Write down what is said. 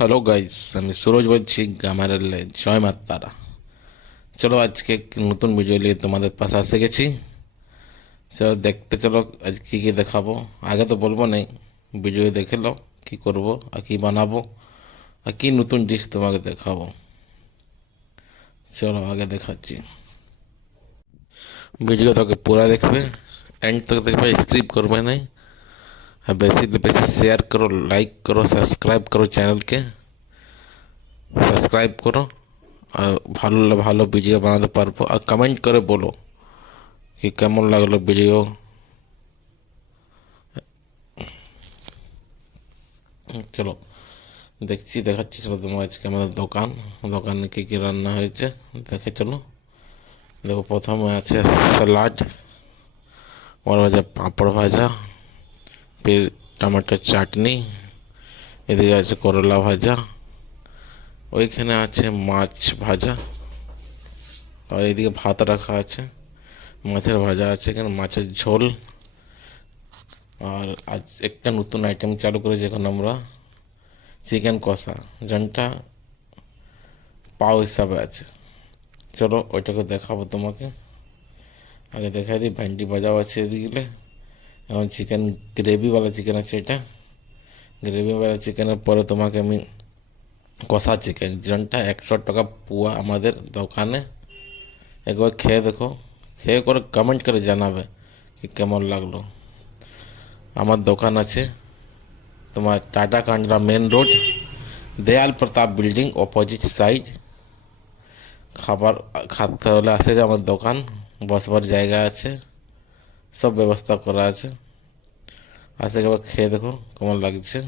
Hello guys, আমি সুরজ বলছি আমার জয় মা তারা। চলো আজকে এক নতুন ভিডিও নিয়ে তোমাদের পাশে এসে গেছি। চলো দেখতে, চলো আজ কি কি দেখাবো। আগে তো বলবো নেই, ভিডিও দেখে লো কি করব আর কি বানাবো আর কি নতুন ডিশ তোমাকে দেখাবো। চলো আগে দেখাচ্ছি। ভিডিও তোকে পুরা দেখবে, এন্ড তक দেখবে, স্কিপ করবে नहीं। আর বেশি বেশি শেয়ার করো, লাইক করো, সাবস্ক্রাইব করো, চ্যানেল के সাবস্ক্রাইব করো। আর ভালো ভালো ভিডিও বানাতে পারবো। আর কমেন্ট করে বলো কি কেমন লাগলো ভিডিও। চলো দেখাচ্ছি। চলো তোমার আজকে আমাদের দোকানে কি কি রান্না হয়েছে দেখে চলো। দেখো, প্রথমে আছে স্যালাড, और ভাজা, পাঁপড় ভাজা, फिर টমেটো চাটনি, এদিকে আছে করলা ভাজা, ওইখানে আছে মাছ ভাজা, আর এদিকে ভাত রাখা আছে, মাছের ভাজা আছে, এখানে মাছের ঝোল। আর আজ একটা নতুন আইটেম চালু করেছি এখন আমরা, চিকেন কষা, যেটা পাও হিসাবে আছে। চলো ওইটাকে দেখাবো তোমাকে। আগে দেখাই দিই, ভেন্ডি ভাজাও আছে এদিকে। এখন চিকেন, গ্রেভিওয়ালা চিকেন আছে এটা। গ্রেভিওয়ালা চিকেনের পরে তোমাকে আমি কষা চিকেন, যেটা 100 টাকা পুয়া আমাদের দোকানে। একবার খেয়ে দেখো, খেয়ে করে কমেন্ট করে জানাবে কি কেমন লাগলো। আমার দোকান আছে তোমার টাটা কান্ডরা মেন রোড, দেয়াল প্রতাপ বিল্ডিং অপোজিট সাইড। খাবার খাতে হলে আসে যে আমার দোকান, বসবার জায়গা আছে, সব ব্যবস্থা করা আছে। আসে একবার খেয়ে দেখো কেমন লাগছে।